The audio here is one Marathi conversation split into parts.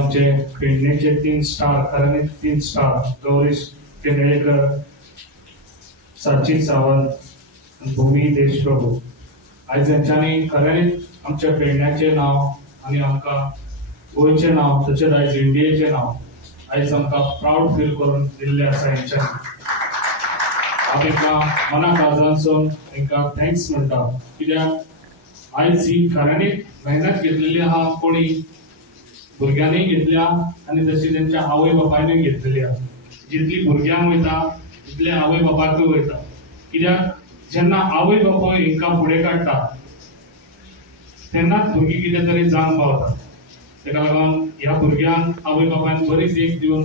आमचे पेडणेचे 3 स्टार खऱ्याने 3 स्टार गौरेश किनलेकर, साची सावंत, भूमी देशप्रभू आज यांच्यानी खऱ्याने आमच्या पेडण्याचे नाव आणि आमका गोयचे नाव तसेच आज इंडियेचे नाव आज आमका प्राऊड फील करून दिल्ले आसा यांच्यानी हांव मनाक आजून तांकां थँक्स म्हणटा कित्याक आज ही खऱ्यानी मेहनत घेतलेली आहा कोणी भुरग्यांनी घेतल्या आणि तशी त्यांच्या आवय बापायनूय घेतलेली आहा जितली भुरग्यांक वयता तितले आवय बापाकूय वयता कित्याक जेन्ना आवय बापूय हांकां फुडें काडटा तेन्नाच भुरगीं कितें तरी जावन पावता तेका लागून ह्या भुरग्यांक आवय बापायन बरी देख दिवन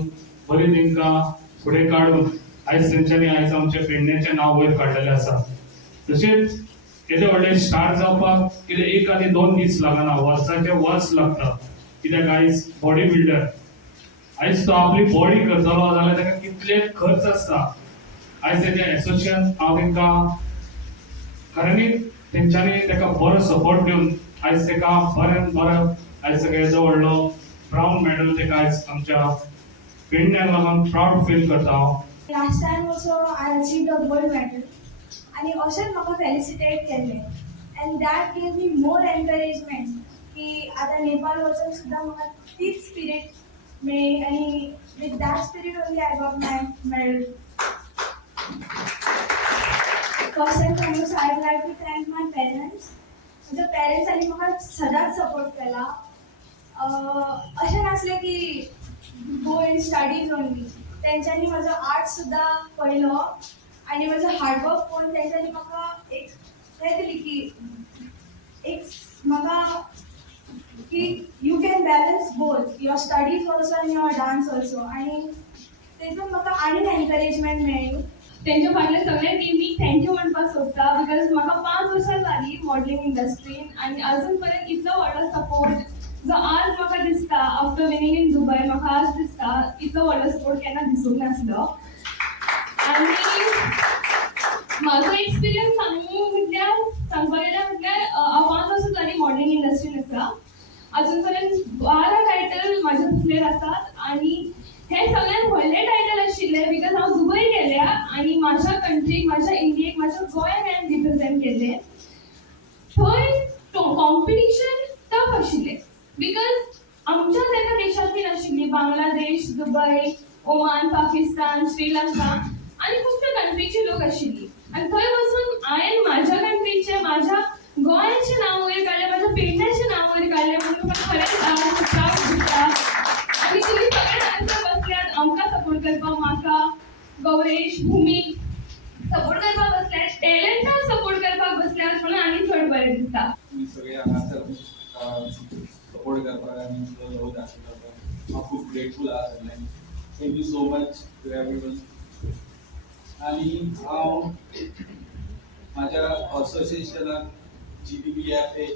बरी तांकां फुडें काडून आज तेंच्यांनी आज आमचे पेडण्याचें नांव वयर काडलेलें आसा तशेंच येदे व्हडले स्टार जावपाक कितें 1 आनी 2 दीस लागना वर्साचे वर्स लागता कित्याक आज बॉडी बिल्डर आज तो आपली बॉडी करतलो जाल्यार ताका कितले खर्च आसता आज तेजे एसोसिएशन हांव तांकां खऱ्यांनी तेंच्यांनी ताका बरो सपोर्ट दिवन आज ताका बरें बरो आज सगळ्याचो व्हडलो ब्राउन मेडल ताका आज आमच्या पेडण्याक लागून प्राऊड फील करता हांव Last time also I achieved a gold medal आणि अशेंच म्हाका फेलिसिटेट केल्ले and that gave me more encouragement की आता नेपाळ वचून सुद्धा म्हाका तीच स्पिरिट मेळ्ळी आणि with that spirit only I got my medal. First and foremost I would like to thank my parents. माझ्या पेरेंट्सांनी म्हाका सदांच सपोर्ट केला अशें नासलें की गो इन स्टडीज ओनली तेंच्यांनी म्हजो आर्ट सुद्धा पळयलो आणि म्हजो हार्डवर्क पळोवन तेंच्यांनी म्हाका एक हें दिली की एक म्हाका की you can balance both your studies also आनी युअर डान्स ऑल्सो आणि तेतून म्हाका आनीक एनकरेजमेंट मेळ्ळी तेंच्या फाटले सगळे टीमीक थँक्यू म्हणपाक सोदता बिकॉज म्हाका 5 वर्सां जाली मॉडलिंग इंडस्ट्रीन आणि अजून पर्यंत इतलो व्हडलो सपोर्ट जो आज म्हाका दिसता आफ्टर विनिंग इन दुबय म्हाका आज दिसता इतलो व्हडलो सपोर्ट केन्ना दिसूंक नासलो आनी म्हाजो एक्सपिरियन्स सांगपाक गेल्यार म्हटल्यार हांव 5 वर्सां जाली मॉडलिंग इंडस्ट्रीन आसा अजून पर्यंत 12 टायटल म्हाज्या तकलेर आसात आनी हे सगळ्यात व्हडले टायटल आशिल्ले बिकॉज हांव दुबय गेल्या आनी म्हाज्या कंट्रीक म्हाज्या इंडियेक म्हाज्या गोंयाक हांवें रिप्रेझेंट केल्लें थंय कॉम्पिटिशन टफ आशिल्लें बिकॉज आमच्याच एका देशांतली नाशिल्ली बांगलादेश दुबय ओमान पाकिस्तान श्रीलंका आनी खुबश्या कंट्रीचे लोक आशिल्ली आनी थंय वचून हांवें म्हाज्या कंट्रीचे म्हाज्या गोंयाचें नांव वयर काडलें म्हाज्या पेडण्याचें नांव वयर काडलें म्हणून म्हाका खरेंच प्रावड दिसता आनी तुमी सगळे डान्सर बसल्यात आमकां सपोर्ट करपाक म्हाका गौरेश भूमी सपोर्ट करपाक बसल्यात टॅलंटाक सपोर्ट करपाक बसल्यात म्हणून आनी चड बरें दिसता सगळे हांगासर सपोर्ट करपाक आनी तो दाखयता हांव खूब ग्रेटफूल आहा सगळ्यांक thank you so much to everyone आनी हांव म्हाज्या असोसिएशनाक GBBFA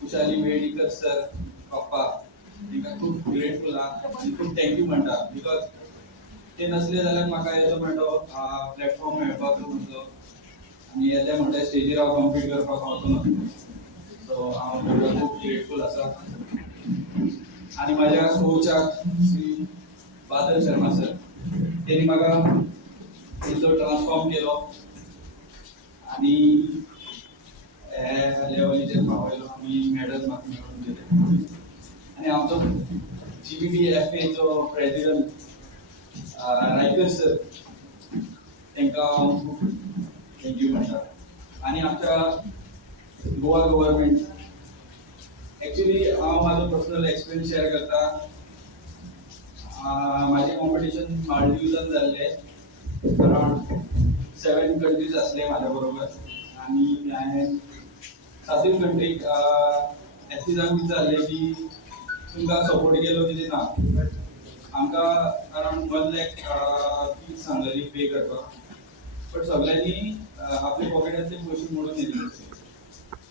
खुशाली वेडीकर सर पप्पा तांकां खूब ग्रेटफूल आहा आनी खूब थँक्यू म्हणटा बिकॉज ते नसले जाल्यार म्हाका हेजो म्हणटो प्लॅटफॉर्म मेळपाक नसलो आनी येदे म्हणटा स्टेजीर हांव कॉम्पीट करपाक पावतलो सो हांव तांकां खूब ग्रेटफूल आसा आनी म्हाज्या कोचाक श्री बादल शर्मा सर तेणी म्हाका इतलो ट्रान्सफॉर्म केलो आनी हे लेवलीचेर पावयलो आमी मेडल्स म्हाका मेळोवन दिले आनी आमचो GBBFA चो प्रेसिडेंट रायकर सर तांकां हांव खूब थँक्यू म्हणटा आनी आमच्या गोवा गव्हर्मेंट एक्चुअली हांव म्हाजो पर्सनल एक्सपिरियन्स शेअर करता म्हाजें कॉम्पिटिशन मालदिव्जान जाल्लें अरावंड 7 कंट्रीज आसले म्हाज्या बरोबर आनी हांवें 7 कंट्रीक एथलीटांक विचारलें की तुमकां सपोर्ट केलो कितें ना आमकां अरावंड 1 लाख फीज सांगलेली पे करपाक बट सगळ्यांनी आपल्या पॉकेटांतले पयशे मोडून दिले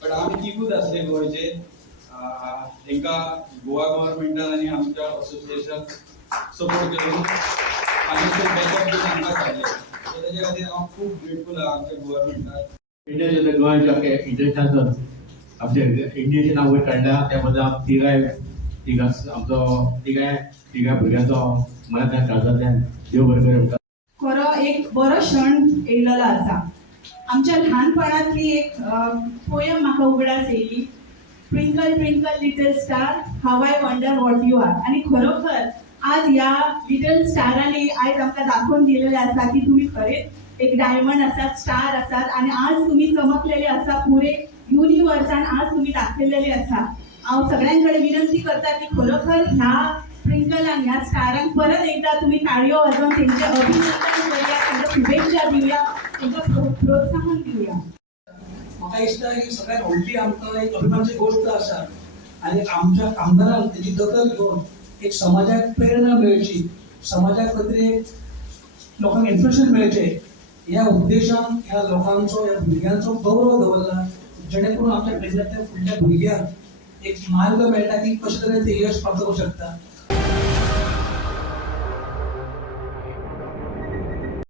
बट आमी तिगूच आसले गोंयचे तांकां गोवा गव्हर्मेंटान आनी आमच्या असोसिएशन सपोर्ट केलो फायनान्शियल बॅकअप बी तांकां धाडलें सो तेजे खातीर हांव खूब ग्रेटफूल आहा आमच्या गव्हर्मेंटाक इंडियन गोंयच्या इंटरनॅशनल आपल्या इंडियेचें नांव वयर काडल्या त्या बद्दल हांव तिगाय आमचो तिगाय भुरग्यांचो मनांतल्यान काळजांतल्यान देव बरें करूं आमकां. खरो एक बरो क्षण येयलेलो आसा. आमच्या ल्हानपणांतली एक पोयम म्हाका उगडास येयली. Twinkle twinkle little star how I wonder what you are. आणि खरोखर आज ह्या लिटल स्टारांनी आयज आमकां दाखोवन दिलेले आसा की तुम्ही खरेंच एक डायमंड आसात, स्टार आसात आणि आज तुम्ही चमकलेले आसा पुरे युनिवर्सान. आज तुम्ही दाखयलेले आसा. हांव सगळ्यांकडे विनंती करता की खरोखर ह्या ट्विंकल आणि ह्या स्टारांक परत एकदा तुम्ही ताळयो वाजवून त्यांचे अभिनंदन करूया, त्यांच्या शुभेच्छा दिवया, त्यांचं प्रोत्साहन दिवया. म्हाका दिसता ही सगळ्यात व्हडली आमकां एक अभिमानाची गोष्ट आसा आणि आमच्या आमदारांक तेजी दखल घेवन एक समाजाक प्रेरणा मेळची, समाजा खातीर एक लोकांक इन्स्पिरेशन मेळचें ह्या उद्देशान ह्या लोकांचो ह्या भुरग्यांचो गौरव दवरला, जेणे करून आमच्या पेडण्यातल्या फुडल्या भुरग्यांक एक मार्ग मेळटा की कशे तरेन ते यश प्राप्त करूंक शकता.